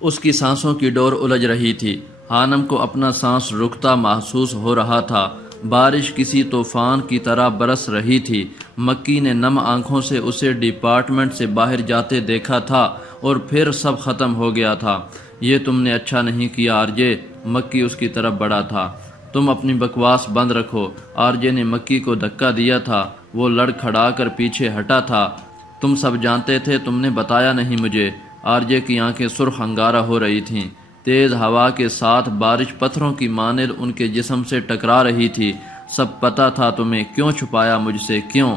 اس کی سانسوں کی ڈور الجھ رہی تھی۔ حانم کو اپنا سانس رکتا محسوس ہو رہا تھا۔ بارش کسی طوفان کی طرح برس رہی تھی۔ مکی نے نم آنکھوں سے اسے ڈپارٹمنٹ سے باہر جاتے دیکھا تھا اور پھر سب ختم ہو گیا تھا۔ یہ تم نے اچھا نہیں کیا آر جے، مکی اس کی طرف بڑھا تھا۔ تم اپنی بکواس بند رکھو۔ آر جے نے مکی کو دھکا دیا تھا۔ وہ لڑ کھڑا کر پیچھے ہٹا تھا۔ تم سب جانتے تھے، تم نے بتایا نہیں مجھے۔ آر جے کی آنکھیں سرخ انگارہ ہو رہی تھیں۔ تیز ہوا کے ساتھ بارش پتھروں کی مانند ان کے جسم سے ٹکرا رہی تھی۔ سب پتہ تھا تمہیں، کیوں چھپایا مجھ سے، کیوں؟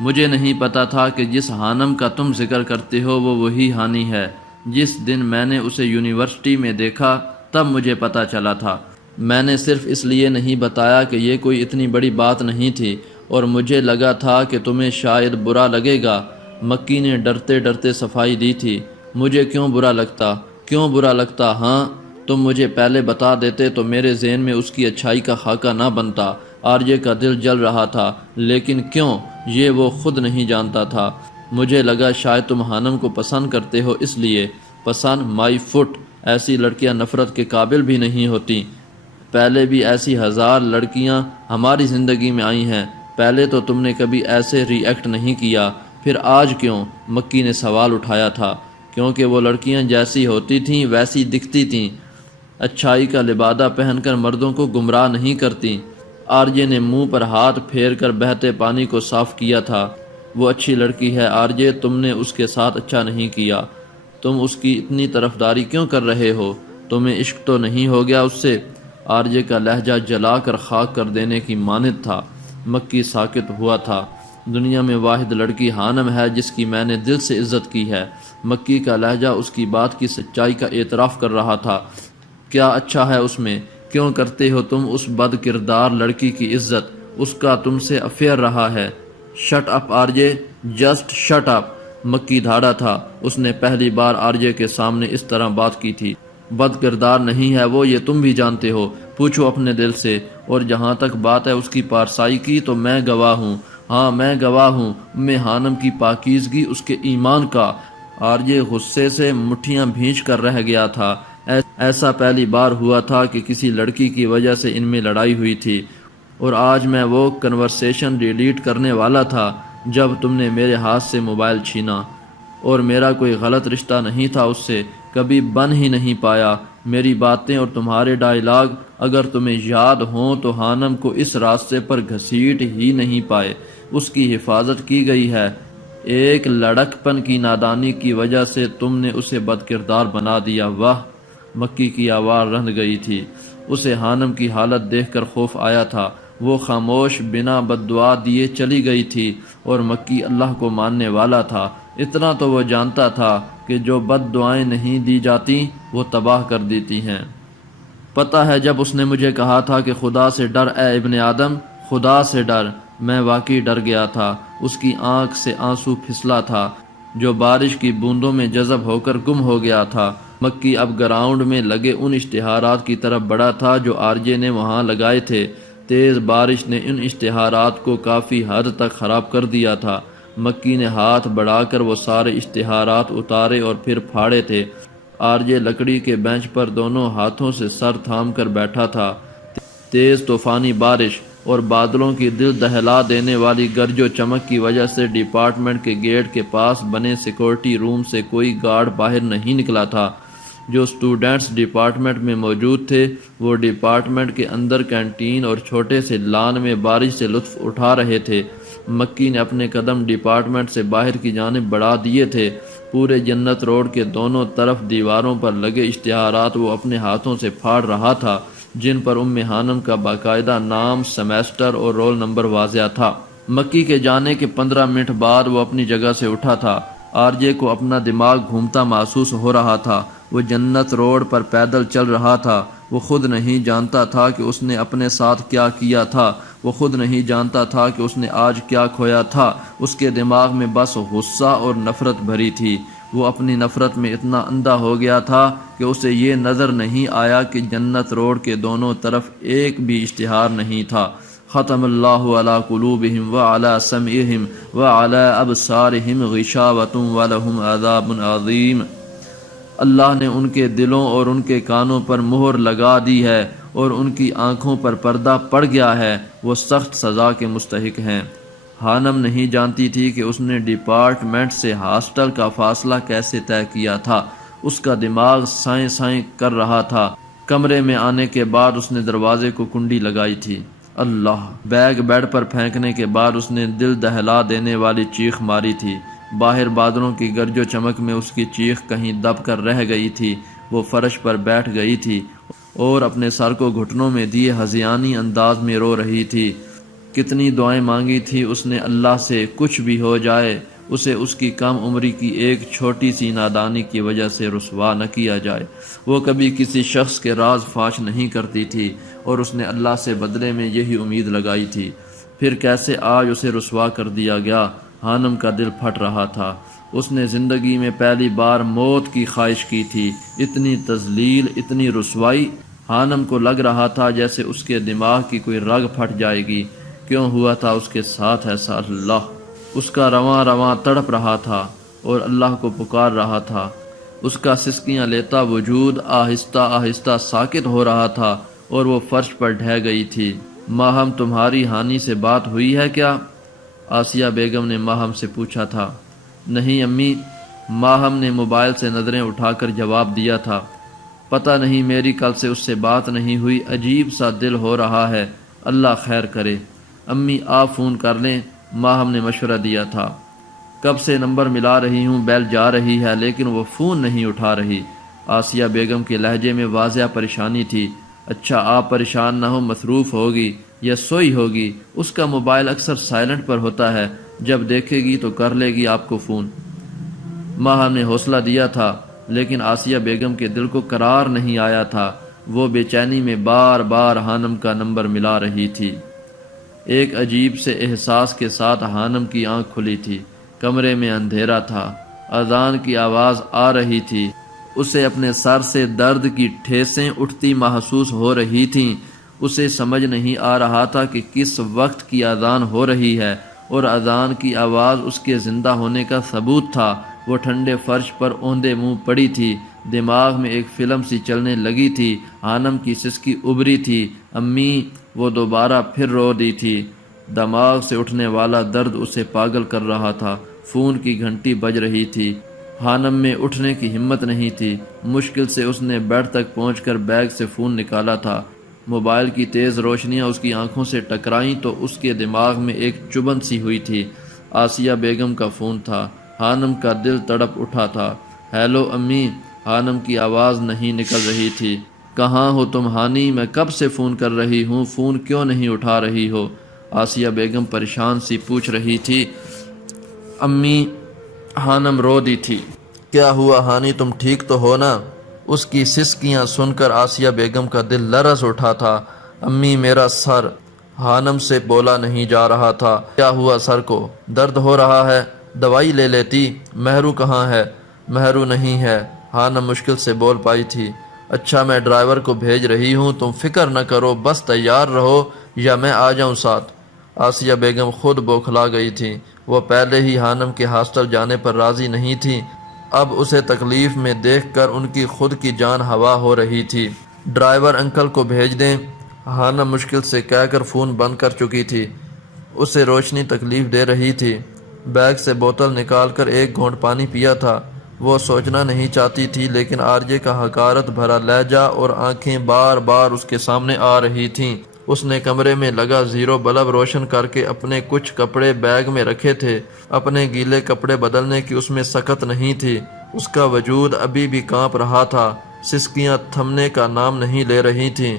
مجھے نہیں پتا تھا کہ جس حانم کا تم ذکر کرتے ہو وہ وہی ہانی ہے۔ جس دن میں نے اسے یونیورسٹی میں دیکھا تب مجھے پتا چلا تھا۔ میں نے صرف اس لیے نہیں بتایا کہ یہ کوئی اتنی بڑی بات نہیں تھی، اور مجھے لگا تھا کہ تمہیں شاید برا لگے گا۔ مکی نے ڈرتے ڈرتے صفائی دی تھی۔ مجھے کیوں برا لگتا؟ کیوں برا لگتا؟ ہاں، تم مجھے پہلے بتا دیتے تو میرے ذہن میں اس کی اچھائی کا خاکہ نہ بنتا۔ آر جے کا دل جل رہا تھا، لیکن کیوں، یہ وہ خود نہیں جانتا تھا۔ مجھے لگا شاید تم حانم کو پسند کرتے ہو، اس لیے۔ پسند؟ مائی فٹ! ایسی لڑکیاں نفرت کے قابل بھی نہیں ہوتیں۔ پہلے بھی ایسی ہزار لڑکیاں ہماری زندگی میں آئی ہیں، پہلے تو تم نے کبھی ایسے ری ایکٹ نہیں کیا، پھر آج کیوں؟ مکی نے سوال اٹھایا تھا۔ کیونکہ وہ لڑکیاں جیسی ہوتی تھیں ویسی دکھتی تھیں، اچھائی کا لبادہ پہن کر مردوں کو گمراہ نہیں کرتیں۔ آر جے نے منہ پر ہاتھ پھیر کر بہتے پانی کو صاف کیا تھا۔ وہ اچھی لڑکی ہے آر جے، تم نے اس کے ساتھ اچھا نہیں کیا۔ تم اس کی اتنی طرفداری کیوں کر رہے ہو؟ تمہیں عشق تو نہیں ہو گیا اس سے؟ آر جے کا لہجہ جلا کر خاک کر دینے کی مانند تھا۔ مکی ساکت ہوا تھا۔ دنیا میں واحد لڑکی حانم ہے جس کی میں نے دل سے عزت کی ہے۔ مکی کا لہجہ اس کی بات کی سچائی کا اعتراف کر رہا تھا۔ کیا اچھا ہے اس میں؟ کیوں کرتے ہو تم اس بد کردار لڑکی کی عزت؟ اس کا تم سے افیئر رہا ہے۔ Shut up R J, just shut up! مکی دھاڑا تھا۔ اس نے پہلی بار آر جے کے سامنے اس طرح بات کی تھی۔ بد کردار نہیں ہے وہ، یہ تم بھی جانتے ہو۔ پوچھو اپنے دل سے۔ اور جہاں تک بات ہے اس کی پارسائی کی تو میں گواہ ہوں۔ ہاں، میں گواہ ہوں حانم کی پاکیزگی، اس کے ایمان کا۔ آر جے غصے سے مٹھیاں بھینچ کر رہ گیا تھا۔ ایسا پہلی بار ہوا تھا کہ کسی لڑکی کی وجہ سے ان میں لڑائی ہوئی تھی، اور آج میں وہ کنورسیشن ڈیلیٹ کرنے والا تھا جب تم نے میرے ہاتھ سے موبائل چھینا۔ اور میرا کوئی غلط رشتہ نہیں تھا اس سے، کبھی بن ہی نہیں پایا۔ میری باتیں اور تمہارے ڈائیلاگ اگر تمہیں یاد ہوں تو حانم کو اس راستے پر گھسیٹ ہی نہیں پائے، اس کی حفاظت کی گئی ہے۔ ایک لڑکپن کی نادانی کی وجہ سے تم نے اسے بد کردار بنا دیا۔ واہ! مکی کی آواز رند گئی تھی۔ اسے حانم کی حالت دیکھ کر خوف آیا تھا۔ وہ خاموش بنا بد دعا دیے چلی گئی تھی، اور مکی اللہ کو ماننے والا تھا۔ اتنا تو وہ جانتا تھا کہ جو بد دعائیں نہیں دی جاتی وہ تباہ کر دیتی ہیں۔ پتہ ہے جب اس نے مجھے کہا تھا کہ خدا سے ڈر اے ابن آدم، خدا سے ڈر، میں واقعی ڈر گیا تھا۔ اس کی آنکھ سے آنسو پھسلا تھا جو بارش کی بوندوں میں جذب ہو کر گم ہو گیا تھا۔ مکی اب گراؤنڈ میں لگے ان اشتہارات کی طرف بڑھا تھا جو آر جے نے وہاں لگائے تھے۔ تیز بارش نے ان اشتہارات کو کافی حد تک خراب کر دیا تھا۔ مکی نے ہاتھ بڑھا کر وہ سارے اشتہارات اتارے اور پھر پھاڑے تھے۔ آر جے لکڑی کے بینچ پر دونوں ہاتھوں سے سر تھام کر بیٹھا تھا۔ تیز طوفانی بارش اور بادلوں کی دل دہلا دینے والی گرج و چمک کی وجہ سے ڈپارٹمنٹ کے گیٹ کے پاس بنے سیکورٹی روم سے کوئی گارڈ باہر نہیں نکلا تھا۔ جو اسٹوڈنٹس ڈپارٹمنٹ میں موجود تھے وہ ڈپارٹمنٹ کے اندر کینٹین اور چھوٹے سے لان میں بارش سے لطف اٹھا رہے تھے۔ مکی نے اپنے قدم ڈپارٹمنٹ سے باہر کی جانب بڑھا دیے تھے۔ پورے جنت روڈ کے دونوں طرف دیواروں پر لگے اشتہارات وہ اپنے ہاتھوں سے پھاڑ رہا تھا، جن پر حانم کا باقاعدہ نام، سیمیسٹر اور رول نمبر واضح تھا۔ مکی کے جانے کے 15 منٹ بعد وہ اپنی جگہ سے اٹھا تھا۔ آر جے کو اپنا دماغ گھومتا محسوس ہو رہا تھا۔ وہ جنت روڈ پر پیدل چل رہا تھا۔ وہ خود نہیں جانتا تھا کہ اس نے اپنے ساتھ کیا کیا تھا۔ وہ خود نہیں جانتا تھا کہ اس نے آج کیا کھویا تھا۔ اس کے دماغ میں بس غصہ اور نفرت بھری تھی۔ وہ اپنی نفرت میں اتنا اندھا ہو گیا تھا کہ اسے یہ نظر نہیں آیا کہ جنت روڈ کے دونوں طرف ایک بھی اشتہار نہیں تھا۔ ختم اللہ علی قلوبہم وعلی سمعہم وعلی ابصارہم غشاوۃ ولہم عذاب عظیم۔ اللہ نے ان کے دلوں اور ان کے کانوں پر مہر لگا دی ہے اور ان کی آنکھوں پر پردہ پڑ گیا ہے، وہ سخت سزا کے مستحق ہیں۔ خانم نہیں جانتی تھی کہ اس نے ڈپارٹمنٹ سے ہاسٹل کا فاصلہ کیسے طے کیا تھا۔ اس کا دماغ سائیں سائیں کر رہا تھا۔ کمرے میں آنے کے بعد اس نے دروازے کو کنڈی لگائی تھی۔ اللہ! بیگ بیڈ پر پھینکنے کے بعد اس نے دل دہلا دینے والی چیخ ماری تھی۔ باہر بادلوں کی گرج و چمک میں اس کی چیخ کہیں دب کر رہ گئی تھی۔ وہ فرش پر بیٹھ گئی تھی اور اپنے سر کو گھٹنوں میں دیے ہذیانی انداز میں رو رہی تھی۔ کتنی دعائیں مانگی تھی اس نے اللہ سے، کچھ بھی ہو جائے اسے اس کی کم عمری کی ایک چھوٹی سی نادانی کی وجہ سے رسوا نہ کیا جائے۔ وہ کبھی کسی شخص کے راز فاش نہیں کرتی تھی اور اس نے اللہ سے بدلے میں یہی امید لگائی تھی۔ پھر کیسے آج اسے رسوا کر دیا گیا؟ خانم کا دل پھٹ رہا تھا۔ اس نے زندگی میں پہلی بار موت کی خواہش کی تھی۔ اتنی تذلیل، اتنی رسوائی! خانم کو لگ رہا تھا جیسے اس کے دماغ کی کوئی رگ پھٹ جائے گی۔ کیوں ہوا تھا اس کے ساتھ ایسا؟ اللہ! اس کا رواں رواں تڑپ رہا تھا اور اللہ کو پکار رہا تھا۔ اس کا سسکیاں لیتا وجود آہستہ آہستہ ساکت ہو رہا تھا اور وہ فرش پر ڈھہ گئی تھی۔ ماہم، تمہاری ہانی سے بات ہوئی ہے کیا؟ آسیہ بیگم نے ماہم سے پوچھا تھا۔ نہیں امی، ماہم نے موبائل سے نظریں اٹھا کر جواب دیا تھا۔ پتہ نہیں، میری کل سے اس سے بات نہیں ہوئی، عجیب سا دل ہو رہا ہے، اللہ خیر کرے۔ امی آپ فون کر لیں، ماہم نے مشورہ دیا تھا۔ کب سے نمبر ملا رہی ہوں، بیل جا رہی ہے لیکن وہ فون نہیں اٹھا رہی۔ آسیہ بیگم کے لہجے میں واضح پریشانی تھی۔ اچھا آپ پریشان نہ ہو، مصروف ہوگی یا سوئی ہوگی، اس کا موبائل اکثر سائلنٹ پر ہوتا ہے، جب دیکھے گی تو کر لے گی آپ کو فون۔ ماہم نے حوصلہ دیا تھا لیکن آسیہ بیگم کے دل کو قرار نہیں آیا تھا۔ وہ بے چینی میں بار بار خانم کا نمبر ملا رہی تھی۔ ایک عجیب سے احساس کے ساتھ خانم کی آنکھ کھلی تھی۔ کمرے میں اندھیرا تھا، اذان کی آواز آ رہی تھی۔ اسے اپنے سر سے درد کی ٹھیسیں اٹھتی محسوس ہو رہی تھیں۔ اسے سمجھ نہیں آ رہا تھا کہ کس وقت کی اذان ہو رہی ہے اور اذان کی آواز اس کے زندہ ہونے کا ثبوت تھا۔ وہ ٹھنڈے فرش پر اوندے منہ پڑی تھی۔ دماغ میں ایک فلم سی چلنے لگی تھی۔ خانم کی سسکی ابری تھی۔ امی! وہ دوبارہ پھر رو دی تھی۔ دماغ سے اٹھنے والا درد اسے پاگل کر رہا تھا۔ فون کی گھنٹی بج رہی تھی۔ خانم میں اٹھنے کی ہمت نہیں تھی۔ مشکل سے اس نے بیڈ تک پہنچ کر بیگ سے فون نکالا تھا۔ موبائل کی تیز روشنیاں اس کی آنکھوں سے ٹکرائیں تو اس کے دماغ میں ایک چبھن سی ہوئی تھی۔ آسیہ بیگم کا فون تھا۔ خانم کا دل تڑپ اٹھا تھا۔ ہیلو امی! خانم کی آواز نہیں نکل رہی تھی۔ کہاں ہو تم ہانی؟ میں کب سے فون کر رہی ہوں، فون کیوں نہیں اٹھا رہی ہو؟ آسیہ بیگم پریشان سی پوچھ رہی تھی۔ امی! خانم رو دی تھی۔ کیا ہوا ہانی، تم ٹھیک تو ہو نا؟ اس کی سسکیاں سن کر آسیہ بیگم کا دل لرز اٹھا تھا۔ امی میرا سر! خانم سے بولا نہیں جا رہا تھا۔ کیا ہوا سر کو؟ درد ہو رہا ہے؟ دوائی لے لیتی۔ مہرو کہاں ہے؟ مہرو نہیں ہے، خانم مشکل سے بول پائی تھی۔ اچھا میں ڈرائیور کو بھیج رہی ہوں، تم فکر نہ کرو، بس تیار رہو یا میں آ جاؤں ساتھ۔ آسیہ بیگم خود بوکھلا گئی تھی۔ وہ پہلے ہی خانم کے ہاسٹل جانے پر راضی نہیں تھی، اب اسے تکلیف میں دیکھ کر ان کی خود کی جان ہوا ہو رہی تھی۔ ڈرائیور انکل کو بھیج دیں، خانم مشکل سے کہہ کر فون بند کر چکی تھی۔ اسے روشنی تکلیف دے رہی تھی۔ بیگ سے بوتل نکال کر ایک گھونٹ پانی پیا تھا۔ وہ سوچنا نہیں چاہتی تھی لیکن آرجے کا حقارت بھرا لہجہ اور آنکھیں بار بار اس کے سامنے آ رہی تھیں۔ اس نے کمرے میں لگا زیرو بلب روشن کر کے اپنے کچھ کپڑے بیگ میں رکھے تھے۔ اپنے گیلے کپڑے بدلنے کی اس میں سکت نہیں تھی۔ اس کا وجود ابھی بھی کانپ رہا تھا۔ سسکیاں تھمنے کا نام نہیں لے رہی تھیں۔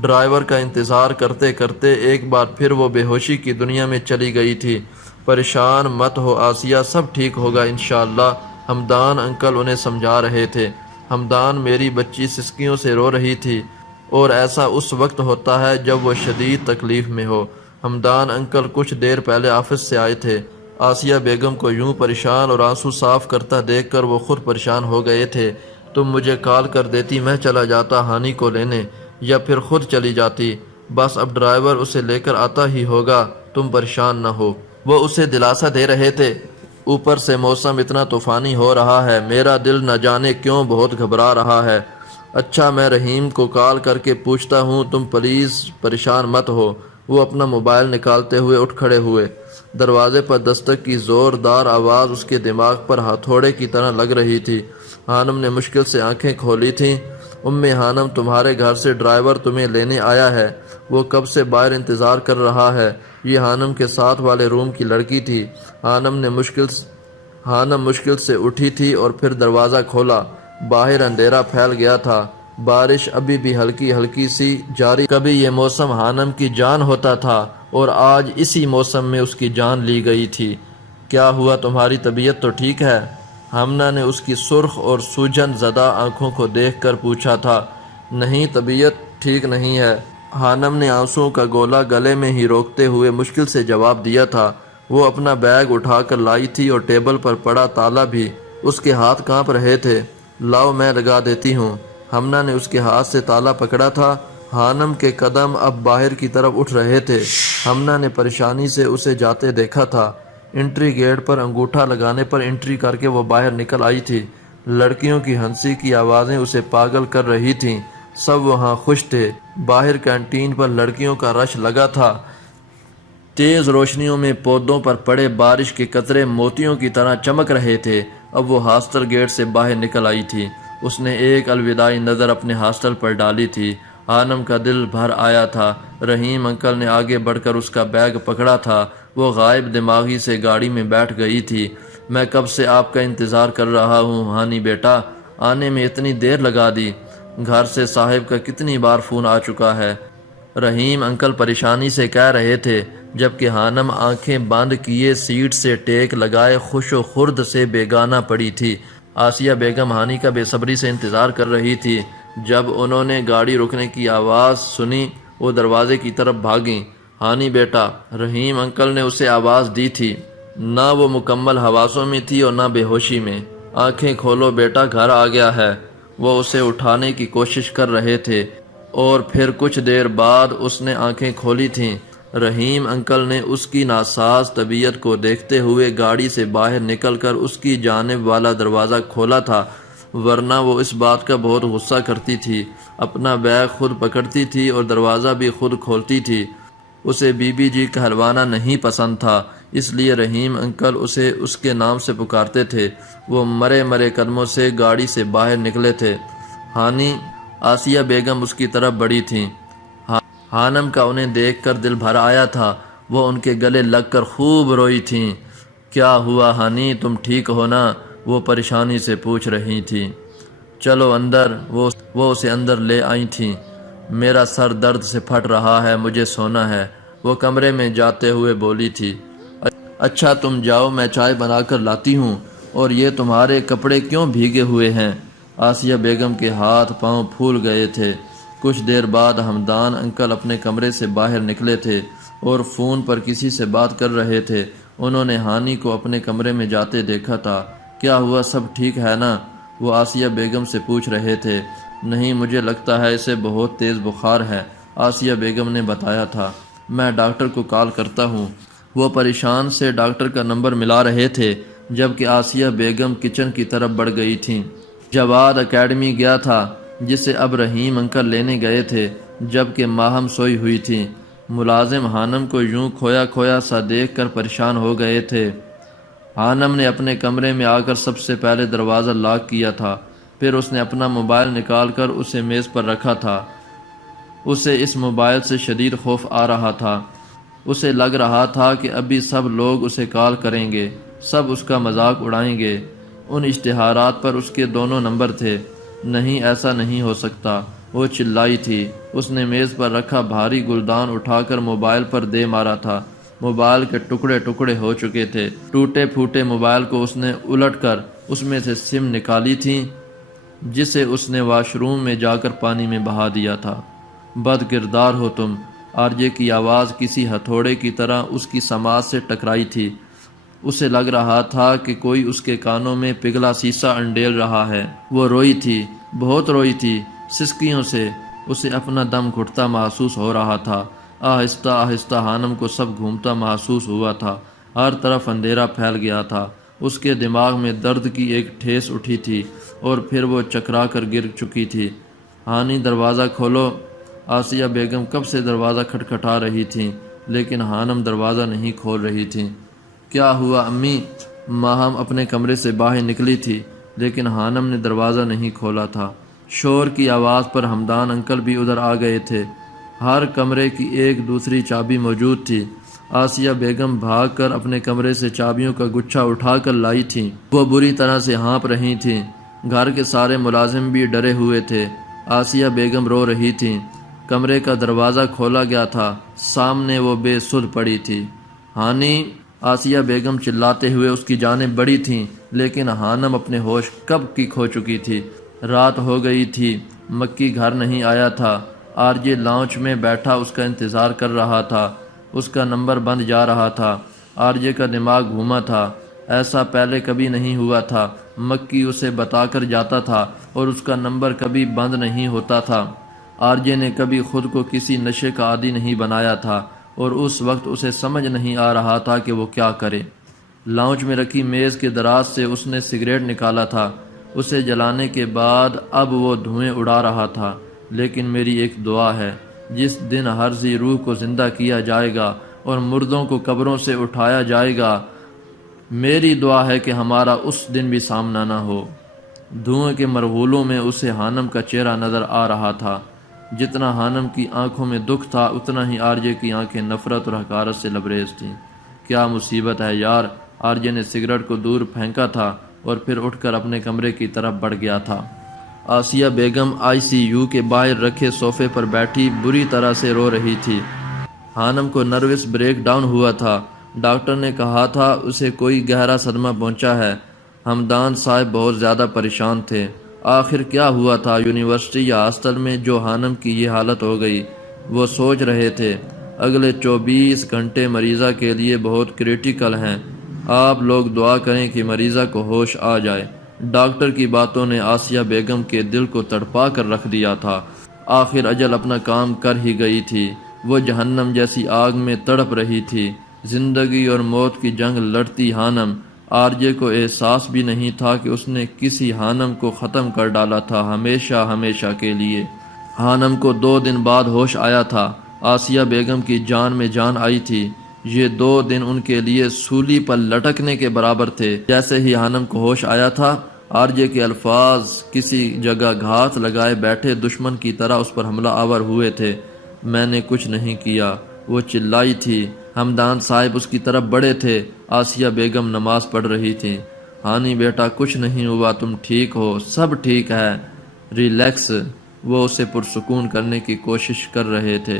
ڈرائیور کا انتظار کرتے کرتے ایک بار پھر وہ بے ہوشی کی دنیا میں چلی گئی تھی۔ پریشان مت ہو آسیہ، سب ٹھیک ہوگا انشاءاللہ، حمدان انکل انہیں سمجھا رہے تھے۔ حمدان میری بچی سسکیوں سے رو رہی تھی اور ایسا اس وقت ہوتا ہے جب وہ شدید تکلیف میں ہو۔ حمدان انکل کچھ دیر پہلے آفس سے آئے تھے۔ آسیہ بیگم کو یوں پریشان اور آنسو صاف کرتا دیکھ کر وہ خود پریشان ہو گئے تھے۔ تم مجھے کال کر دیتی، میں چلا جاتا ہانی کو لینے، یا پھر خود چلی جاتی۔ بس اب ڈرائیور اسے لے کر آتا ہی ہوگا، تم پریشان نہ ہو، وہ اسے دلاسا دے رہے تھے۔ اوپر سے موسم اتنا طوفانی ہو رہا ہے، میرا دل نہ جانے کیوں بہت گھبرا رہا ہے۔ اچھا میں رحیم کو کال کر کے پوچھتا ہوں، تم پلیز پریشان مت ہو۔ وہ اپنا موبائل نکالتے ہوئے اٹھ کھڑے ہوئے۔ دروازے پر دستک کی زوردار آواز اس کے دماغ پر ہتھوڑے کی طرح لگ رہی تھی۔ حانم نے مشکل سے آنکھیں کھولی تھیں۔ حانم تمہارے گھر سے ڈرائیور تمہیں لینے آیا ہے، وہ کب سے باہر انتظار کر رہا ہے۔ یہ حانم کے ساتھ والے روم کی لڑکی تھی۔ حانم مشکل سے اٹھی تھی اور پھر دروازہ کھولا۔ باہر اندھیرا پھیل گیا تھا، بارش ابھی بھی ہلکی ہلکی سی جاری۔ کبھی یہ موسم حانم کی جان ہوتا تھا اور آج اسی موسم میں اس کی جان لی گئی تھی۔ کیا ہوا، تمہاری طبیعت تو ٹھیک ہے؟ ہمنا نے اس کی سرخ اور سوجن زدہ آنکھوں کو دیکھ کر پوچھا تھا۔ نہیں، طبیعت ٹھیک نہیں ہے، حانم نے آنسوؤں کا گولا گلے میں ہی روکتے ہوئے مشکل سے جواب دیا تھا۔ وہ اپنا بیگ اٹھا کر لائی تھی اور ٹیبل پر پڑا تالا بھی۔ اس کے ہاتھ کانپ رہے تھے۔ لاؤ میں لگا دیتی ہوں۔ ہمنا نے اس کے ہاتھ سے تالا پکڑا تھا۔ حانم کے قدم اب باہر کی طرف اٹھ رہے تھے۔ ہمنا نے پریشانی سے اسے جاتے دیکھا تھا۔ انٹری گیٹ پر انگوٹھا لگانے پر انٹری کر کے وہ باہر نکل آئی تھی۔ لڑکیوں کی ہنسی کی آوازیں اسے پاگل کر رہی تھیں۔ سب وہاں خوش تھے۔ باہر کینٹین پر لڑکیوں کا رش لگا تھا۔ تیز روشنیوں میں پودوں پر پڑے بارش کے قطرے موتیوں کی طرح چمک رہے تھے۔ اب وہ ہاسٹل گیٹ سے باہر نکل آئی تھی۔ اس نے ایک الوداعی نظر اپنے ہاسٹل پر ڈالی تھی۔ حانم کا دل بھر آیا تھا۔ رحیم انکل نے آگے بڑھ کر اس کا بیگ پکڑا تھا۔ وہ غائب دماغی سے گاڑی میں بیٹھ گئی تھی۔ میں کب سے آپ کا انتظار کر رہا ہوں ہانی بیٹا، آنے میں اتنی دیر لگا دی۔ گھر سے صاحب کا کتنی بار فون آ چکا ہے، رحیم انکل پریشانی سے کہہ رہے تھے، جبکہ حانم آنکھیں بند کیے سیٹ سے ٹیک لگائے خوش و خرد سے بیگانہ پڑی تھی۔ آسیہ بیگم ہانی کا بے صبری سے انتظار کر رہی تھی۔ جب انہوں نے گاڑی رکنے کی آواز سنی وہ دروازے کی طرف بھاگیں۔ ہانی بیٹا، رحیم انکل نے اسے آواز دی تھی۔ نہ وہ مکمل حواسوں میں تھی اور نہ بے ہوشی میں۔ آنکھیں کھولو بیٹا، گھر آ گیا ہے۔ وہ اسے اٹھانے کی کوشش کر رہے تھے اور پھر کچھ دیر بعد اس نے آنکھیں کھولی تھیں۔ رحیم انکل نے اس کی ناساز طبیعت کو دیکھتے ہوئے گاڑی سے باہر نکل کر اس کی جانب والا دروازہ کھولا تھا، ورنہ وہ اس بات کا بہت غصہ کرتی تھی۔ اپنا بیگ خود پکڑتی تھی اور دروازہ بھی خود کھولتی تھی۔ اسے بی بی جی کہلوانا نہیں پسند تھا، اس لیے رحیم انکل اسے اس کے نام سے پکارتے تھے۔ وہ مرے مرے قدموں سے گاڑی سے باہر نکلے تھے۔ ہانی، آسیہ بیگم اس کی طرف بڑھی تھیں۔ حانم کا انہیں دیکھ کر دل بھر آیا تھا۔ وہ ان کے گلے لگ کر خوب روئی تھیں۔ کیا ہوا ہانی، تم ٹھیک ہو نا؟ وہ پریشانی سے پوچھ رہی تھی۔ چلو اندر، وہ اسے اندر لے آئی تھیں۔ میرا سر درد سے پھٹ رہا ہے، مجھے سونا ہے، وہ کمرے میں جاتے ہوئے بولی تھی۔ اچھا تم جاؤ، میں چائے بنا کر لاتی ہوں۔ اور یہ تمہارے کپڑے کیوں بھیگے ہوئے ہیں؟ آسیہ بیگم کے ہاتھ پاؤں پھول گئے تھے۔ کچھ دیر بعد ہمدان انکل اپنے کمرے سے باہر نکلے تھے اور فون پر کسی سے بات کر رہے تھے۔ انہوں نے ہانی کو اپنے کمرے میں جاتے دیکھا تھا۔ کیا ہوا، سب ٹھیک ہے نا؟ وہ آسیہ بیگم سے پوچھ رہے تھے۔ نہیں، مجھے لگتا ہے اسے بہت تیز بخار ہے، آسیہ بیگم نے بتایا تھا۔ میں ڈاکٹر کو کال کرتا ہوں۔ وہ پریشان سے ڈاکٹر کا نمبر ملا رہے تھے، جبکہ آسیہ بیگم کچن کی طرف بڑھ گئی تھیں۔ جواد اکیڈمی گیا تھا، جسے اب رحیم انکل لینے گئے تھے، جبکہ ماہم سوئی ہوئی تھی۔ ملازم حانم کو یوں کھویا کھویا سا دیکھ کر پریشان ہو گئے تھے۔ حانم نے اپنے کمرے میں آ کر سب سے پہلے دروازہ لاک کیا تھا، پھر اس نے اپنا موبائل نکال کر اسے میز پر رکھا تھا۔ اسے اس موبائل سے شدید خوف آ رہا تھا۔ اسے لگ رہا تھا کہ ابھی سب لوگ اسے کال کریں گے، سب اس کا مذاق اڑائیں گے۔ ان اشتہارات پر اس کے دونوں نمبر تھے۔ نہیں، ایسا نہیں ہو سکتا، وہ چلائی تھی۔ اس نے میز پر رکھا بھاری گلدان اٹھا کر موبائل پر دے مارا تھا۔ موبائل کے ٹکڑے ٹکڑے ہو چکے تھے۔ ٹوٹے پھوٹے موبائل کو اس نے الٹ کر اس میں سے سم نکالی تھی، جسے اس نے واش روم میں جا کر پانی میں بہا دیا تھا۔ بد کردار ہو تم، آرجے کی آواز کسی ہتھوڑے کی طرح اس کی سماعت سے ٹکرائی تھی۔ اسے لگ رہا تھا کہ کوئی اس کے کانوں میں پگھلا سیسا انڈیل رہا ہے۔ وہ روئی تھی، بہت روئی تھی، سسکیوں سے۔ اسے اپنا دم گھٹتا محسوس ہو رہا تھا۔ آہستہ آہستہ حانم کو سب گھومتا محسوس ہوا تھا۔ ہر طرف اندھیرا پھیل گیا تھا۔ اس کے دماغ میں درد کی ایک ٹھیس اٹھی تھی اور پھر وہ چکرا کر گر چکی تھی۔ ہانی دروازہ کھولو۔ آسیہ بیگم کب سے دروازہ کھٹکھٹا رہی تھیں لیکن ہانم دروازہ نہیں کھول رہی تھیں۔ کیا ہوا امی؟ ماہم اپنے کمرے سے باہر نکلی تھی لیکن ہانم نے دروازہ نہیں کھولا تھا۔ شور کی آواز پر ہمدان انکل بھی ادھر آ گئے تھے۔ ہر کمرے کی ایک دوسری چابی موجود تھی۔ آسیہ بیگم بھاگ کر اپنے کمرے سے چابیوں کا گچھا اٹھا کر لائی تھیں۔ وہ بری طرح سے ہانپ رہی تھیں۔ گھر کے سارے ملازم بھی ڈرے ہوئے تھے۔ آسیہ بیگم رو رہی تھیں۔ کمرے کا دروازہ کھولا گیا تھا۔ سامنے وہ بے سدھ پڑی تھی۔ ہانی! آسیہ بیگم چلاتے ہوئے اس کی جانب بڑھی تھیں لیکن ہانم اپنے ہوش کب کی کھو چکی تھی۔ رات ہو گئی تھی۔ مکی گھر نہیں آیا تھا۔ آرجے لاؤنج میں بیٹھا اس کا انتظار کر رہا تھا۔ اس کا نمبر بند جا رہا تھا۔ آرجے کا دماغ گھوما تھا۔ ایسا پہلے کبھی نہیں ہوا تھا۔ مکی اسے بتا کر جاتا تھا اور اس کا نمبر کبھی بند نہیں ہوتا تھا۔ آرجے نے کبھی خود کو کسی نشے کا عادی نہیں بنایا تھا اور اس وقت اسے سمجھ نہیں آ رہا تھا کہ وہ کیا کرے۔ لاؤنج میں رکھی میز کے دراز سے اس نے سگریٹ نکالا تھا۔ اسے جلانے کے بعد اب وہ دھوئیں اڑا رہا تھا۔ لیکن میری ایک دعا ہے، جس دن ہرزی روح کو زندہ کیا جائے گا اور مردوں کو قبروں سے اٹھایا جائے گا، میری دعا ہے کہ ہمارا اس دن بھی سامنا نہ ہو۔ دھوئیں کے مرغولوں میں اسے ہانم کا چہرہ نظر آ رہا تھا۔ جتنا ہانم کی آنکھوں میں دکھ تھا اتنا ہی آرجے کی آنکھیں نفرت اور حقارت سے لبریز تھیں۔ کیا مصیبت ہے یار! آرجے نے سگریٹ کو دور پھینکا تھا اور پھر اٹھ کر اپنے کمرے کی طرف بڑھ گیا تھا۔ آسیہ بیگم ICU کے باہر رکھے صوفے پر بیٹھی بری طرح سے رو رہی تھی۔ ہانم کو نروس بریک ڈاؤن ہوا تھا۔ ڈاکٹر نے کہا تھا اسے کوئی گہرا صدمہ پہنچا ہے۔ ہمدان صاحب بہت زیادہ پریشان تھے۔ آخر کیا ہوا تھا یونیورسٹی یا ہاسٹل میں جو ہانم کی یہ حالت ہو گئی؟ وہ سوچ رہے تھے۔ اگلے 24 گھنٹے مریضہ کے لیے بہت کریٹیکل ہیں۔ آپ لوگ دعا کریں کہ مریضہ کو ہوش آ جائے۔ ڈاکٹر کی باتوں نے آسیہ بیگم کے دل کو تڑپا کر رکھ دیا تھا۔ آخر اجل اپنا کام کر ہی گئی تھی۔ وہ جہنم جیسی آگ میں تڑپ رہی تھی۔ زندگی اور موت کی جنگ لڑتی ہانم۔ آرجے کو احساس بھی نہیں تھا کہ اس نے کسی ہانم کو ختم کر ڈالا تھا ہمیشہ ہمیشہ کے لیے۔ ہانم کو 2 دن بعد ہوش آیا تھا۔ آسیہ بیگم کی جان میں جان آئی تھی۔ یہ 2 دن ان کے لیے سولی پر لٹکنے کے برابر تھے۔ جیسے ہی ہانم کو ہوش آیا تھا، آرجے کے الفاظ کسی جگہ گھات لگائے بیٹھے دشمن کی طرح اس پر حملہ آور ہوئے تھے۔ میں نے کچھ نہیں کیا، وہ چلائی تھی۔ ہمدان صاحب اس کی طرف بڑے تھے۔ آسیہ بیگم نماز پڑھ رہی تھی۔ ہانی بیٹا کچھ نہیں ہوا، تم ٹھیک ہو، سب ٹھیک ہے، ریلیکس۔ وہ اسے پرسکون کرنے کی کوشش کر رہے تھے۔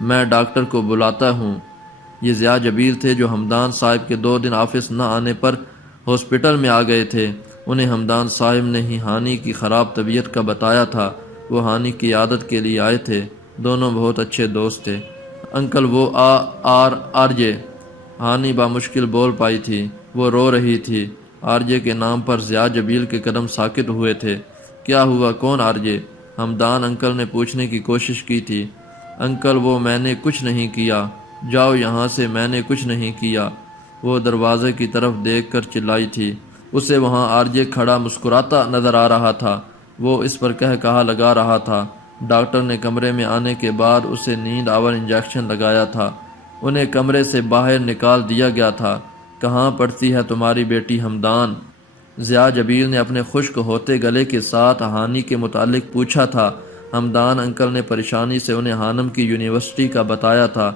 میں ڈاکٹر کو بلاتا ہوں۔ یہ ضیاء جبیل تھے جو ہمدان صاحب کے 2 دن آفس نہ آنے پر ہاسپٹل میں آ گئے تھے۔ انہیں ہمدان صاحب نے ہی ہانی کی خراب طبیعت کا بتایا تھا۔ وہ ہانی کی عیادت کے لیے آئے تھے۔ دونوں بہت اچھے دوست تھے۔ انکل وہ آرجے، ہانی بامشکل بول پائی تھی۔ وہ رو رہی تھی۔ آرجے کے نام پر ضیاء جبیل کے قدم ساکت ہوئے تھے۔ کیا ہوا؟ کون آرجے؟ ہمدان انکل نے پوچھنے کی کوشش کی تھی۔ انکل وہ میں نے کچھ نہیں کیا، جاؤ یہاں سے، میں نے کچھ نہیں کیا۔ وہ دروازے کی طرف دیکھ کر چلائی تھی۔ اسے وہاں آرجے کھڑا مسکراتا نظر آ رہا تھا۔ وہ اس پر کہا لگا رہا تھا۔ ڈاکٹر نے کمرے میں آنے کے بعد اسے نیند آور انجیکشن لگایا تھا۔ انہیں کمرے سے باہر نکال دیا گیا تھا۔ کہاں پڑھتی ہے تمہاری بیٹی ہمدان؟ ضیاء جبیل نے اپنے خشک ہوتے گلے کے ساتھ ہانی کے متعلق پوچھا تھا۔ ہمدان انکل نے پریشانی سے انہیں ہانم کی یونیورسٹی کا بتایا تھا۔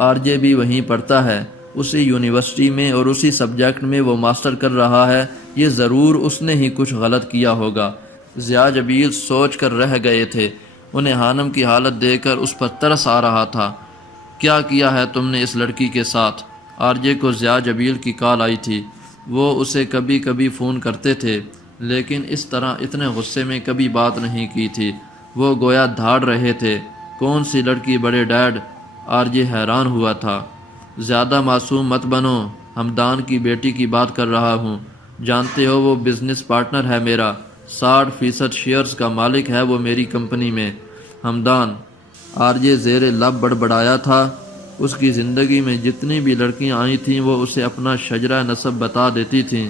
آرجے بھی وہیں پڑھتا ہے، اسی یونیورسٹی میں، اور اسی سبجیکٹ میں وہ ماسٹر کر رہا ہے۔ یہ ضرور اس نے ہی کچھ غلط کیا ہوگا۔ ضیاء جبیل سوچ کر رہ گئے تھے۔ انہیں ہانم کی حالت دیکھ کر اس پر ترس آ رہا تھا۔ کیا کیا ہے تم نے اس لڑکی کے ساتھ؟ آرجے کو ضیاء جبیل کی کال آئی تھی۔ وہ اسے کبھی کبھی فون کرتے تھے لیکن اس طرح اتنے غصے میں کبھی بات نہیں کی تھی۔ وہ گویا دھاڑ رہے تھے۔ کون سی لڑکی بڑے ڈیڈ؟ آرجے حیران ہوا تھا۔ زیادہ معصوم مت بنو، ہمدان کی بیٹی کی بات کر رہا ہوں۔ جانتے ہو وہ بزنس پارٹنر ہے میرا، 60% شیئرز کا مالک ہے وہ میری کمپنی میں۔ ہمدان، آرجے زیر لب بڑبڑایا تھا۔ اس کی زندگی میں جتنی بھی لڑکیاں آئی تھیں وہ اسے اپنا شجرہ نسب بتا دیتی تھیں۔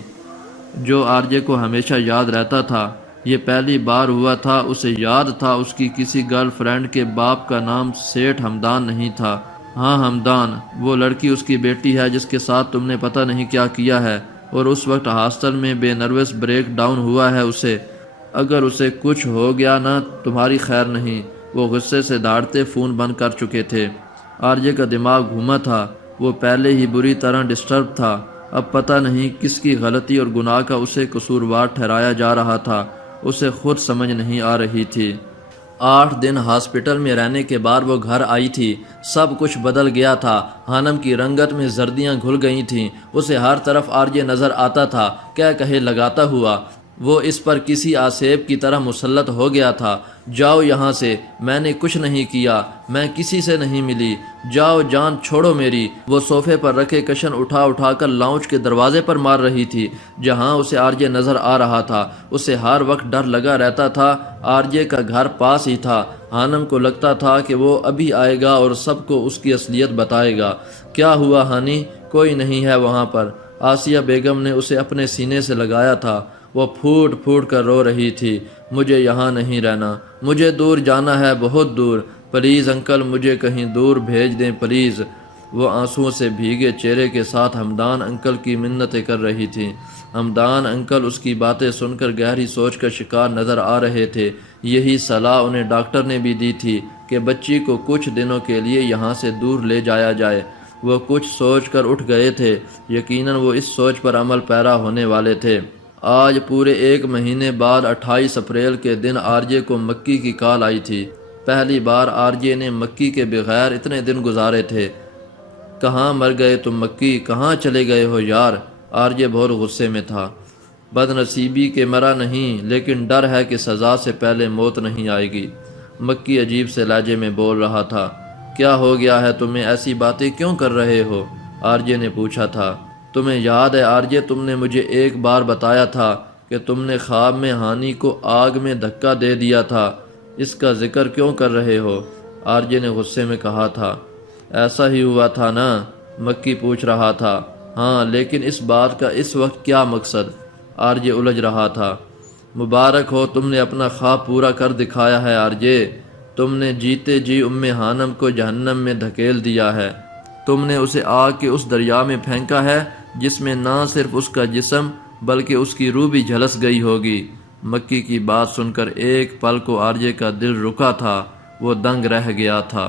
جو آرجے کو ہمیشہ یاد رہتا تھا۔ یہ پہلی بار ہوا تھا، اسے یاد تھا اس کی کسی گرل فرینڈ کے باپ کا نام سیٹھ ہمدان نہیں تھا۔ ہاں ہمدان، وہ لڑکی اس کی بیٹی ہے جس کے ساتھ تم نے پتہ نہیں کیا کیا ہے، اور اس وقت ہاسٹل میں بے نروس بریک ڈاؤن ہوا ہے اسے۔ اگر اسے کچھ ہو گیا نا تمہاری خیر نہیں۔ وہ غصے سے دھاڑتے فون بند کر چکے تھے۔ آرجے کا دماغ گھوما تھا، وہ پہلے ہی بری طرح ڈسٹرب تھا، اب پتہ نہیں کس کی غلطی اور گناہ کا اسے قصوروار ٹھہرایا جا رہا تھا، اسے خود سمجھ نہیں آ رہی تھی۔ 8 دن ہاسپٹل میں رہنے کے بعد وہ گھر آئی تھی، سب کچھ بدل گیا تھا۔ ہانم کی رنگت میں زردیاں گھل گئی تھیں، اسے ہر طرف آرجے نظر آتا تھا، کہے لگاتا ہوا۔ وہ اس پر کسی آسیب کی طرح مسلط ہو گیا تھا۔ جاؤ یہاں سے، میں نے کچھ نہیں کیا، میں کسی سے نہیں ملی، جاؤ جان چھوڑو میری۔ وہ صوفے پر رکھے کشن اٹھا کر لاؤنج کے دروازے پر مار رہی تھی جہاں اسے آرجے نظر آ رہا تھا۔ اسے ہر وقت ڈر لگا رہتا تھا، آرجے کا گھر پاس ہی تھا۔ ہانم کو لگتا تھا کہ وہ ابھی آئے گا اور سب کو اس کی اصلیت بتائے گا۔ کیا ہوا ہانی؟ کوئی نہیں ہے وہاں پر۔ آسیہ بیگم نے اسے اپنے سینے سے لگایا تھا، وہ پھوٹ پھوٹ کر رو رہی تھی۔ مجھے یہاں نہیں رہنا، مجھے دور جانا ہے، بہت دور، پلیز انکل مجھے کہیں دور بھیج دیں پلیز۔ وہ آنسوؤں سے بھیگے چہرے کے ساتھ ہمدان انکل کی منتیں کر رہی تھی۔ ہمدان انکل اس کی باتیں سن کر گہری سوچ کا شکار نظر آ رہے تھے۔ یہی صلاح انہیں ڈاکٹر نے بھی دی تھی کہ بچی کو کچھ دنوں کے لیے یہاں سے دور لے جایا جائے۔ وہ کچھ سوچ کر اٹھ گئے تھے، یقیناً وہ اس سوچ پر عمل پیرا ہونے والے تھے۔ آج پورے 1 مہینے بعد 28 اپریل کے دن آرجے کو مکی کی کال آئی تھی۔ پہلی بار آرجے نے مکی کے بغیر اتنے دن گزارے تھے۔ کہاں مر گئے تم مکی، کہاں چلے گئے ہو یار؟ آرجے بہت غصے میں تھا۔ بد نصیبی کے مرا نہیں، لیکن ڈر ہے کہ سزا سے پہلے موت نہیں آئے گی۔ مکی عجیب سے لہجے میں بول رہا تھا۔ کیا ہو گیا ہے تمہیں، ایسی باتیں کیوں کر رہے ہو؟ آرجے نے پوچھا تھا۔ تمہیں یاد ہے آرجے، تم نے مجھے ایک بار بتایا تھا کہ تم نے خواب میں ہانی کو آگ میں دھکا دے دیا تھا، اس کا ذکر کیوں کر رہے ہو؟ آرجے نے غصے میں کہا تھا۔ ایسا ہی ہوا تھا نا؟ مکی پوچھ رہا تھا۔ ہاں، لیکن اس بات کا اس وقت کیا مقصد؟ آرجے الجھ رہا تھا۔ مبارک ہو، تم نے اپنا خواب پورا کر دکھایا ہے آرجے، تم نے جیتے جی ہانم کو جہنم میں دھکیل دیا ہے۔ تم نے اسے آگ کے اس دریا میں پھینکا ہے جس میں نہ صرف اس کا جسم بلکہ اس کی روح بھی جھلس گئی ہوگی۔ مکی کی بات سن کر ایک پل کو آرجے کا دل رکا تھا، وہ دنگ رہ گیا تھا۔